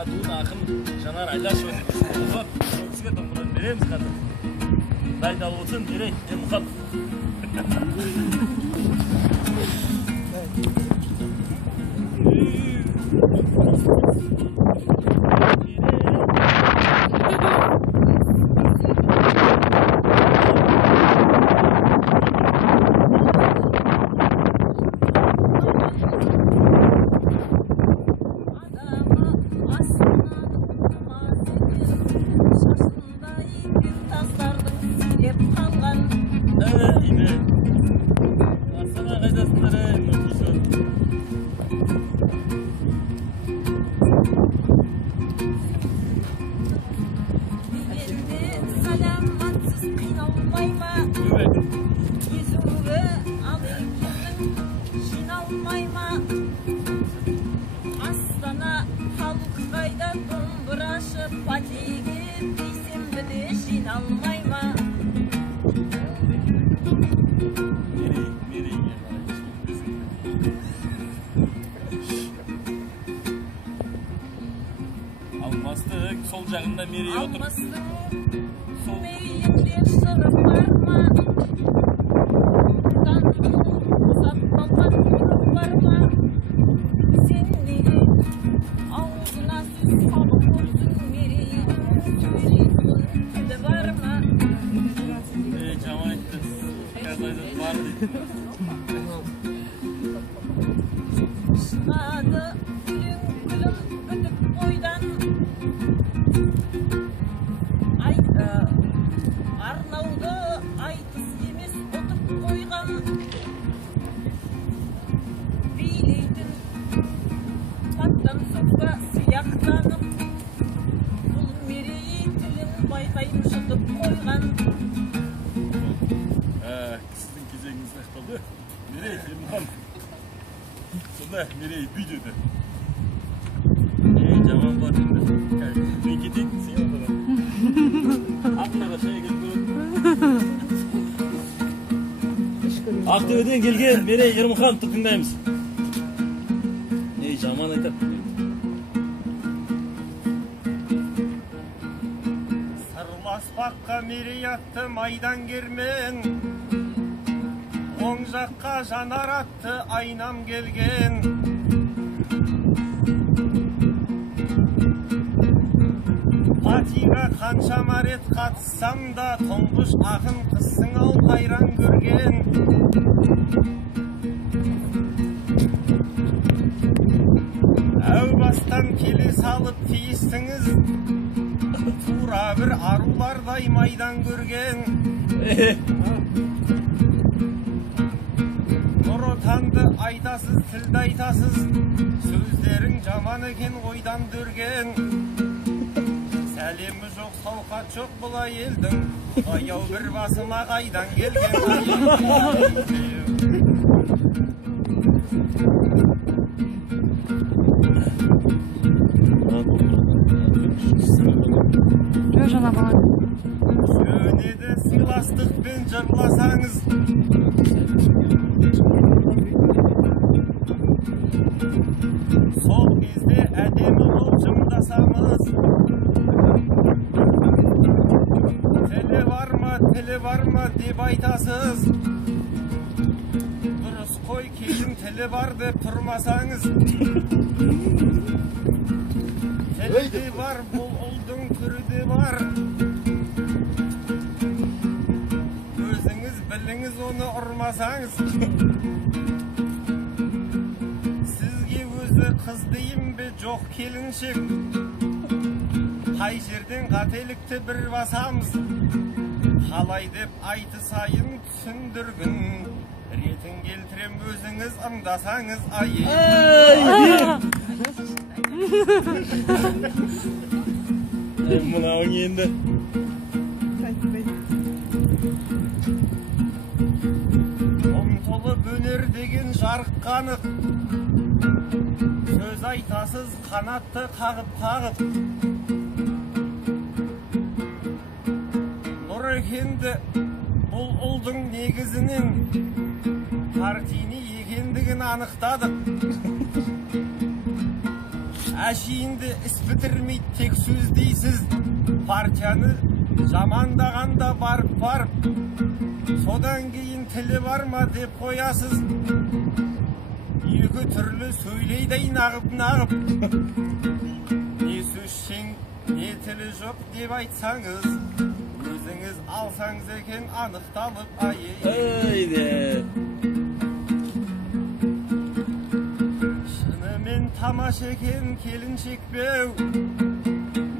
адуын ақын Жанар Айдашева деп бар. Сізге домбыраны береміз қазір. Дайындалып отырсын, Мерей, Ермұхан. Sol жағында Мерей отыр. Жаман айттыңыз. Қазір айтады бар дейді. Шығады күлің өтіп бойдан. Арнауды айтыс емес ұтып қойған, билейтін паттан соққа сияқтанып, бұл Мерей тілін байқайым жұтып қойған. Сіздің кезегіңіз ақталды. Мерей, Ермұхан. Сонда Мерей бүй деді. Жаман бар енді. Мен кетейін, сен отыр. Ақтөбеден шай келіп Ақтөбеден келген Мерей Ермұхан тыңдаймыз. Жаман айтады. Сырласпаққа Мерей атты майдангермен, оң жаққа Жанар атты айнам келген. Патиға қаншама рет қатыссам да, тұңғыш ақын қызсың ау қайран көрген. Әу бастан келе салып тиістіңіз, тура бір арулардай майдан көрген. Нұр отанды айтасыз, тілді айтасыз, сөздерің жаман екен ойдан дөрген. Әлемі жоқ, сауқат жоқ бұла елдің, аяу бір басыма қайдан келген. Жөнеді сыйластықпен жырласаңыз, сол кезде әдемі болып жымдасамыз. Тілі бар ма деп айтасыз, дұрыс қой кейін тілі бар деп тұрмасаңыз. Тілі де бар, бұл ұлдың түрі де бар. Өзіңіз біліңіз, оны ұрмасаңыз. Сізге өзі қыз дейін бе жоқ келіншек, қай жерден қателікті бір басамыз. Қалай деп айтысайын түсіндіргін, ретін келтірем өзіңіз ымдасаңыз айы. Мынауың енді. Ұмтылып өнер деген жарық қанық, сөз айтасыз қанатты қағып-қағып. Екенді бұл ұлдың негізінен партийный екендігін анықтадық. әшейінде іс бітірмейді тек сөз дейсіз. Партияны жамандағанда барып содан кейін тілі бар ма деп қоясыз. Екі түрлі сөйлейді нағып не сөзшең не тілі жоқ деп айтсаңыз, өзіңіз алсаңыз екен анықталып шынымен тамаш екен келіншекпеу,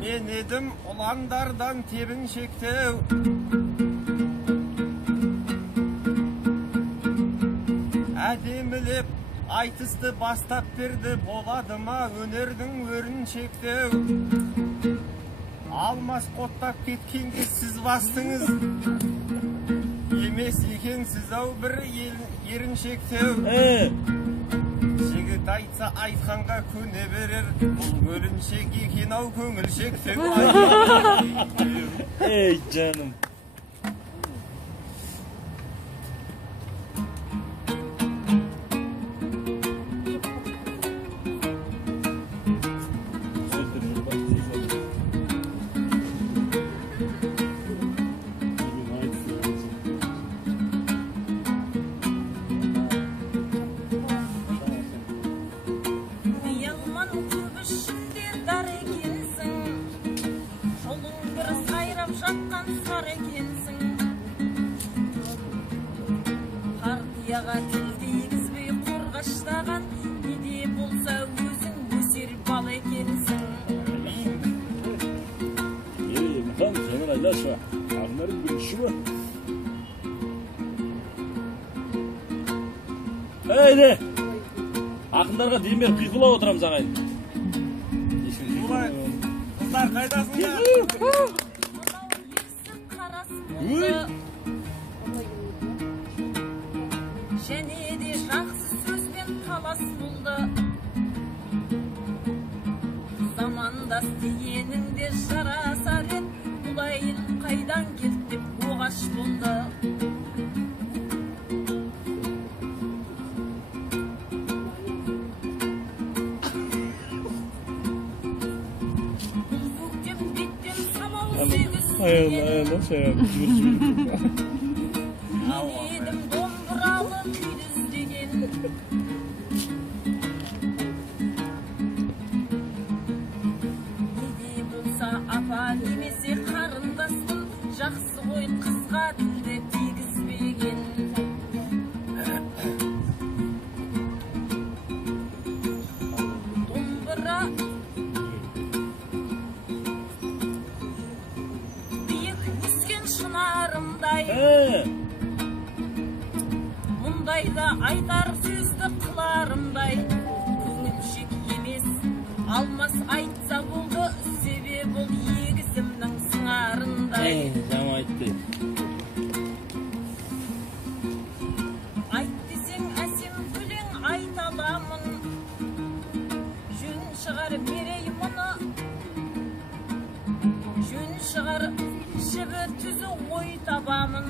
мен едім ұландардан тебіншектеу. Әдемілеп айтысты бастап берді, болады ма өнердің өрін шектеу. Алмас қоттап кеткенге сіз бастыңыз, емес екенсіз ау бір еріншектеу. Жігіт айтса айтқанға көне берер, бұл өліншек екен ау көңілшектеу. Ей жаным. Партияға тіл тигізбей қорғаштаған, неде болса өзің өсер бал екенсің. Мұқан, жаңыр Айдаша, ағынların бірінші ма? Әйде! Ақындарға деймер қиқылап отырамыз ағайын. Қыздар қайдасыңдар? Мынау ексіп қарас болды, және де жақсы сөзбен талас болды. Замандас дегеніңде жарасар ед, бұлайын қайдан келді деп оғаш болды. Көктем беттен самал сегіз деген, едім домбыралы күйді іздеген. Неде болса апа немесе қарындаспын, жақсы ғой қызға тілді тигізбеген. Домбыра биік өскен шынарымдай, мұндайда айтар сөзді қыларымдай. Көңілшек емес, алмас айтса болды, себебі ол егізімнің сыңарындай. Жаңа айтты. Айт десең әсем өлең айта аламын, жөн шығар мерей мұны, жөн шығар жібі түзі ой табамын.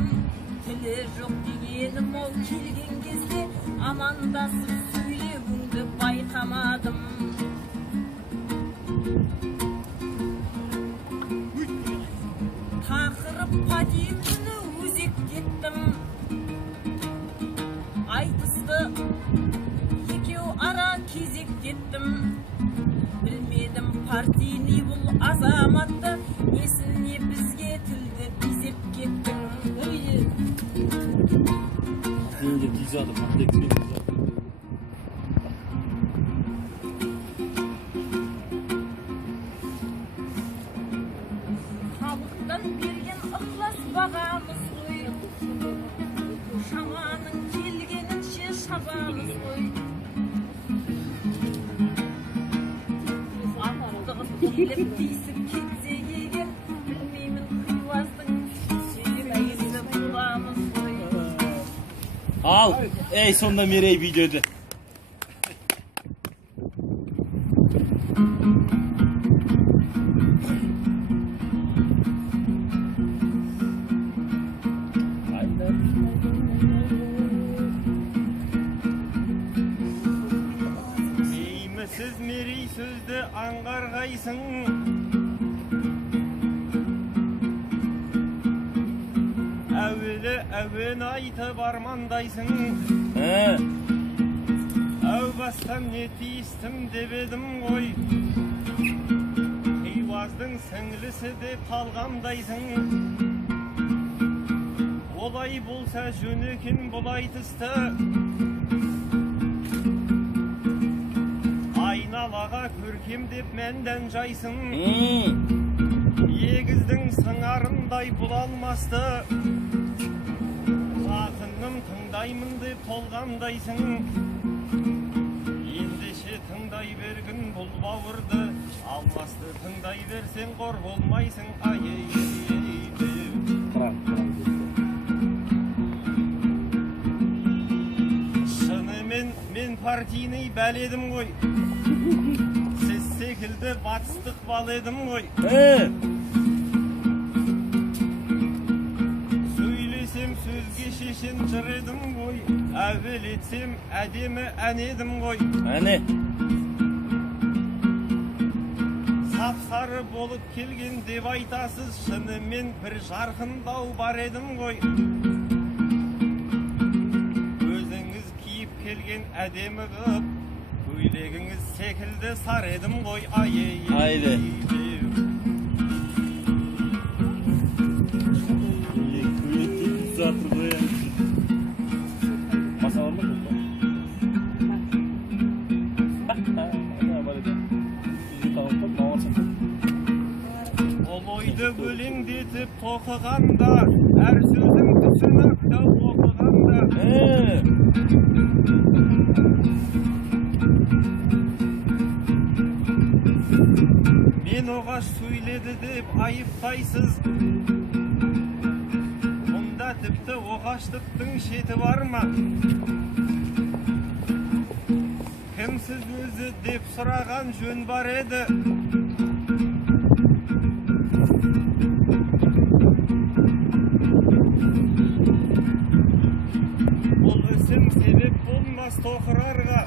Тілі жоқ дегенім ол келген кезде, амандасып сөйлеуіңді байқамадым. Тақырыпқа дейін өзек кеттім, айтысты екеу ара кезек кеттім. Білмедім партийный бұл азаматты, несіне бізге тілді безеп кеттің. Тілді дизады, мақтекпен дизады. Халықтан берген ықылас бағамыз ғой, шаманың келгенінше шабамыз ғой. Ақтығып келіп тиісіп кетсе егер, білмеймін қиуаздың сүймейсі боламыз ғой. Ал, ей сонда мерей видеоды. Сіз мерей сөзді армандайсың. Әуелі әуен айтып армандайсың. Әу бастан не тиістім деп едім ғой, Хиуаздың сіңлісі деп қалғандайсың. Олай болса жөн екен бұл айтысты, айналаға көркем деп мәндән жайсың. Егіздің сыңарындай бұл алмасты, қатыным тыңдаймын деп толғандайсың. Ендеше тыңдай бергін бұл бауырды, алмасты тыңдай берсең қор болмайсың. Шынымен мен партийный бәл едім ғой, сіз секілді батыстық бал едім ғой. Сөйлесем сөзге шешен жыр едім ғой, әуел етсем әдемі ән едім ғой. Сап-сары болып келген деп айтасыз, шынымен бір жарқындау бар едім ғой. Өзіңіз киіп келген әдемі қып, көйлегіңіз секілді сар едім ғой. Айды. Өлеңдетіп тоқығанда, әр сөздің түсін ақтау оқығанда. Мен оғаш сөйледі деп айыптайсыз, мұнда тіпті оғаштықтың шеті бар ма? Кімсіз өзі деп сұраған жөн бар еді. Себеп болмас тоқырарға,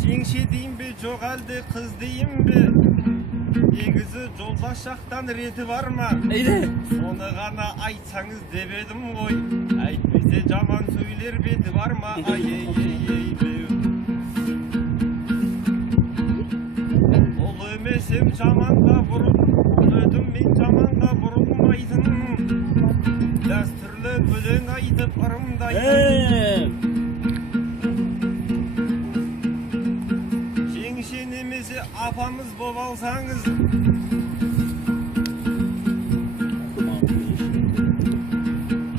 жеңше дейін бе жоқ әлде қыз дейін бе? Негізі жолдас жақтан реті бар ма? Соны ғана айтсаңыз деп едім ғой, әйтпесе жаман сөйлер беті бар ма? Ол емесем жаманға бұрыл, өдім мен жаманға бұрылмайтын. Дәстүрлі өлең айтып ырымдайтын. Жеңше немесе апамыз боп алсаңыз,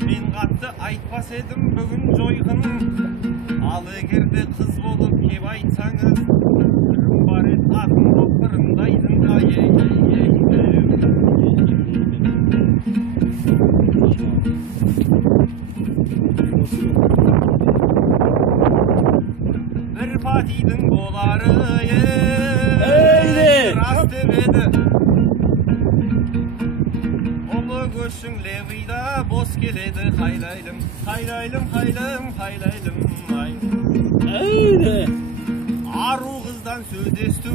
мен қатты айтпас едім бүгін жойғын. Ал егерде қыз болып кеп айтсаңыз, ырым бар ед атым боп ырымдайтын. Бір партийдің болары рас деп еді. Ұлы көшің левыйда бос келеді. Қайлайлым, қайлайлым, қайлым, қайлайлым. Ару қыздан сөз есту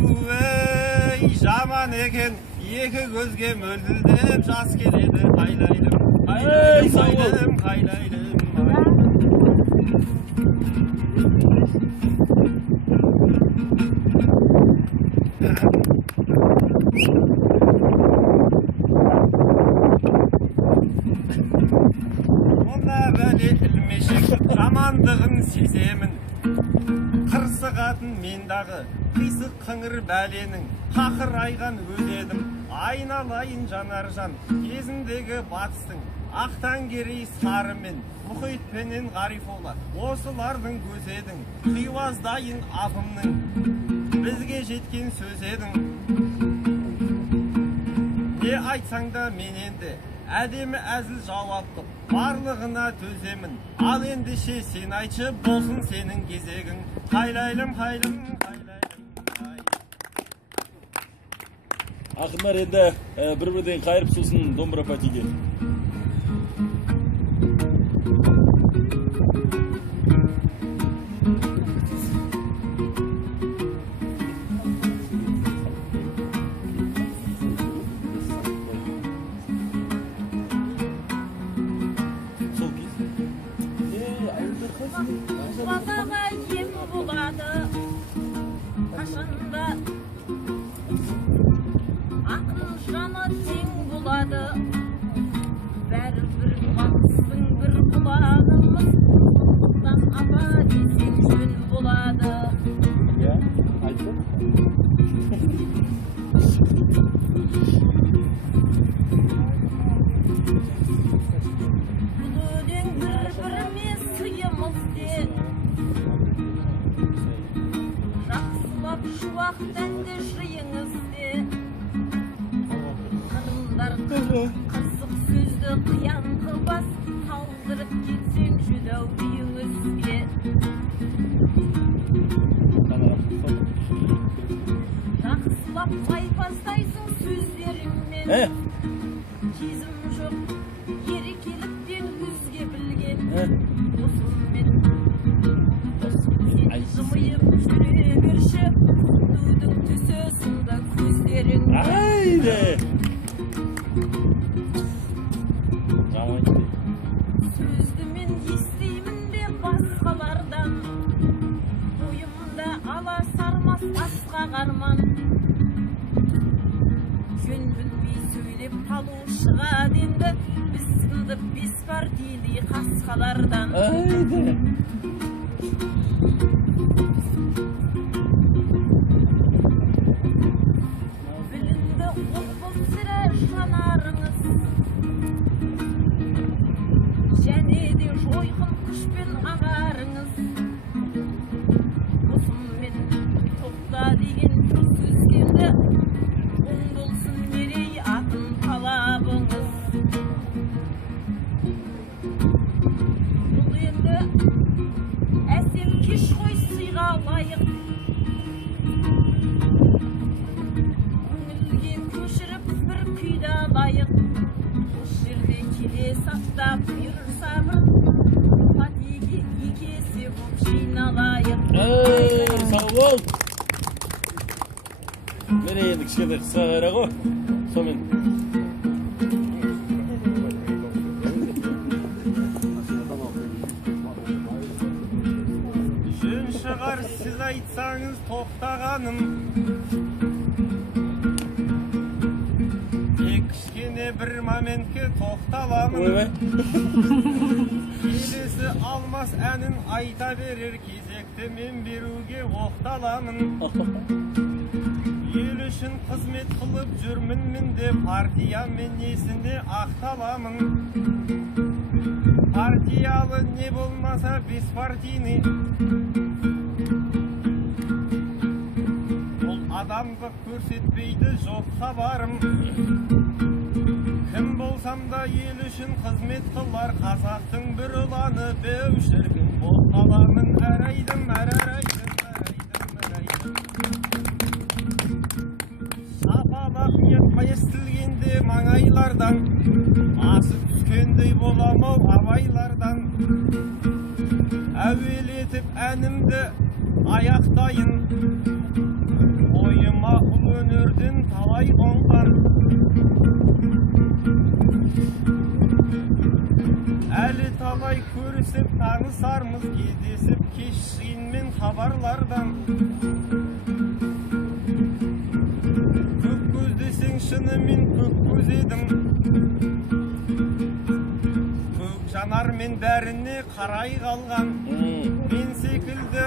жаман екен, екі көзге мөлділдеп жас келеді. Қайлайлым, қайлайлым, қайлайлым. Онда бәле ілмешек жамандығын сеземін. Қырсығатын мендағы қисық қыңыр бәленің қақыр айған өзедім. Айналайын жанаржан кезіндегі батыстың ақтан керей сарымен, мұхитпенен ғарифолла осылардың көз едің. Хиуаздайын апымның бізге жеткен сөз едің. Не айтсаң да мен енді әдемі әзіл жауапты барлығына төземін. Ал ендеше сен айтшы, болсын сенің кезегің. Қайлайлым, қайлым, қайлайлым. Ақындар енді бір-бірден қайырып сосын домбыра патиге. шағында ақын жаны тең болады, бәрібір батыстың бір құлағымыз, сондықтан апа десең жөн болады. Бұл өлең бір-біріме сыйымыз де, жақсылап шуақ тәнді жиыңыз де, қырындар қызық сөзді қиян қылбас, қалдырып кетсең жүдәу үйіңізге. Жақсылап байпастайсың сөздеріңмен, кезім жоқ ерекеліктен өзге білген досыммен. Сен жымиып жүре берші, күтудің түсі сынды көздерің. Сөзді мен естеймін бе басқалардан, бойымда ала сармас асқақ арман. Жөн білмей сөйлеп қалу шығады енді, біз сынды беспартийлі қасқалардан. Білінді олбыз сірі жанарыңыз, және де жойқын күшпен ағарыңыз. Досыммен тоқта деген сөзгенді, оң болсын мерей атын талабыңыз. Бұл енді әсем кеш қой сыйға лайық, көңілге көшіріп бір күйді лайық. Осы жерде келе сапта бұйырса бір, патеге екесе боп жиналайық. Сау бол. Мен енді кішкентай қысқа қайра ғой. Сонымен. Жөн шығар сіз айтсаңыз тоқтағаным, кішкене бір моментке тоқталамын. Келесі алмас әнін айта берер кезекті мен беруге оқталамын. Ел үшін қызмет қылып жүрмін мен де, партия мен несінде ақталамын. Партиялы не болмаса беспартийный, бұл адамға көрсетпейді жоқ хабарым. Кім болсам да ел үшін қызмет қылар, қазақтың бір ұланы беу шіркін бол қаламын. Әрайдым, әрайдым, шапалақ естілгенде маңайлардан, асып түскендей боламау абайлардан. Әуелетіп әнімді аяқтайын, ойыма бұл өнерден талай қонған. Әлі талай көрісіп танысармыз, кездесіп кешігенмен хабарлардан. Көк көз десең шынымен көк көз едім, көк жанармен бәріне қарай қалған. Мен секілді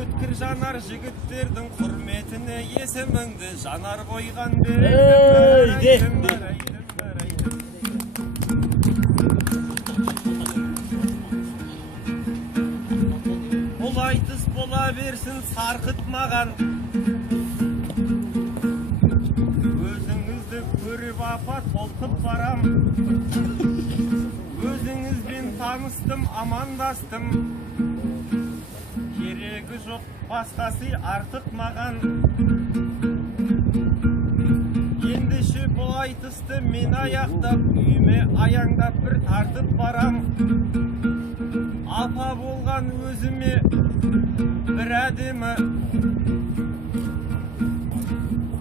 өткір жанар жігіттердің құрметіне есіміңді жанар қойған берем. Бұл айтыс бола берсін сарқытмаған, өзіңізді көріп апа толқып барам. Өзіңізбен таныстым, амандастым, керегі жоқ басқасы артық маған. Ендеше бұл айтысты мен аяқтап, үйіме аяңдап бір тартып барам. Апа болған өзіме бір әдемі,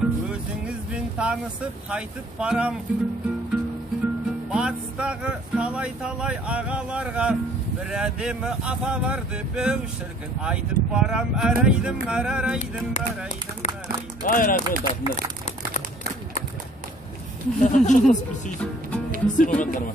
өзіңізбен танысып қайтып барам. Батыстағы талай-талай ағаларға Bir әдемі апа барды беу шіркін, айтып барам әрайдым, әрайдым, әрайдым, әрайдым. Ай, рахмет, атыңдар. Шоқтас күрсейді. Күрсей қойматтар ма?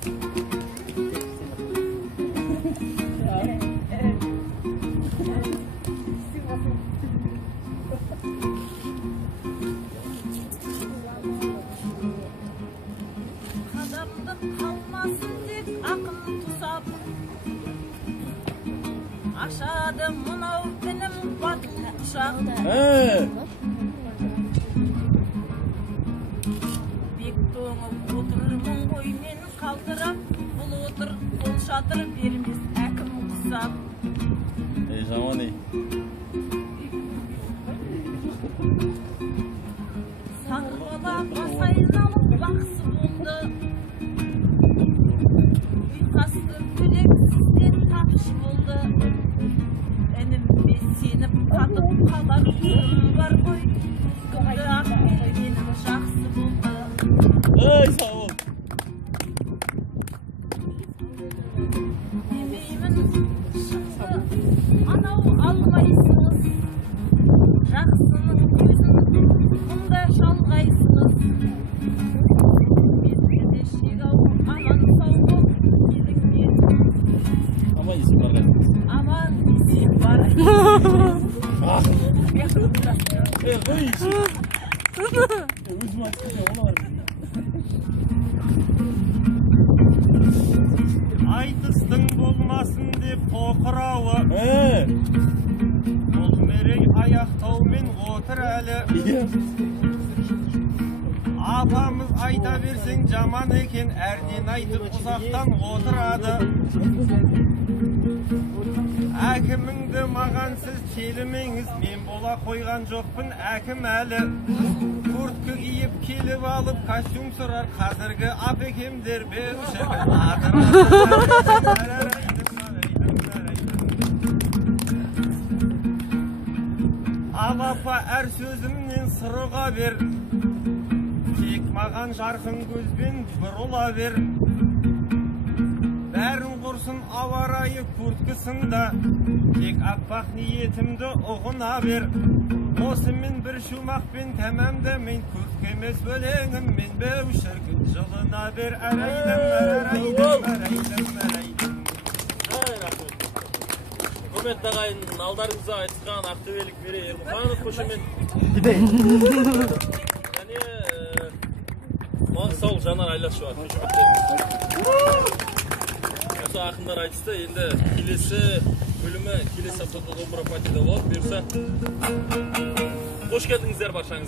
Қадамды қалмасын деп ақын тұсап, ашады мынау інім батыл құшақты. Бек тоңып отырмын ғой мен қалтырап, бұл отыр қол шатыр бермес әкім құсап. Жаман ей. Сағырбала бас айналып бақсы болды. Ұйқасты бөлек сізден тапшы болды. Інім бе сеніп қатып қалар түрім бар ғой. Күнді ақ бергенім жақсы болды. Ай, сау бол. Демеймін шықты анау алғайсыз. Жақсының көзін мұнда шалғайсыз. Безберде шегау аман сау бол еліңмен. Аман есен бар қайтыңыз. Аман есен бар. Қой еші. Өзім айтып оны бар. Айтыстың болмасын деп қоқырауы, бұл мерей аяқтаумен отыр әлі. Апамыз айта берсең жаман екен, әрден айтып ұзақтан отырады. Әкіміңді маған сіз телімеңіз, мен бола қойған жоқпын әкім әлі. Курткі киіп келіп алып костюм сұрар, қазіргі апекемдер беу шіркін Апа әр сөзімнен сырыға бер, тек маған жарқын көзбен бұрыла бер. Бәрін құрсын ауарайы күрткісіңді, тек аппақ ниетімді ұғына бер. Осымен бір шумақпен тәмәмді мен көзкемес өлеңім мен беу шіркін жылына бер әрайдым, әрайдым, әрайдым, әрайдым. Ай, рахмет. Құрметті ағайын, алдарыңызда айтысқан ақтөбелік Мерей Ермұханов көшемен. Және Маңғыстау Жанар Айлашева көшеметтеріңіз. Осы ақындар айтысты, енді келесі бөлімі келесі аптада домбыра патида болады. Бұйырса, қош келдіңіздер баршаңыз.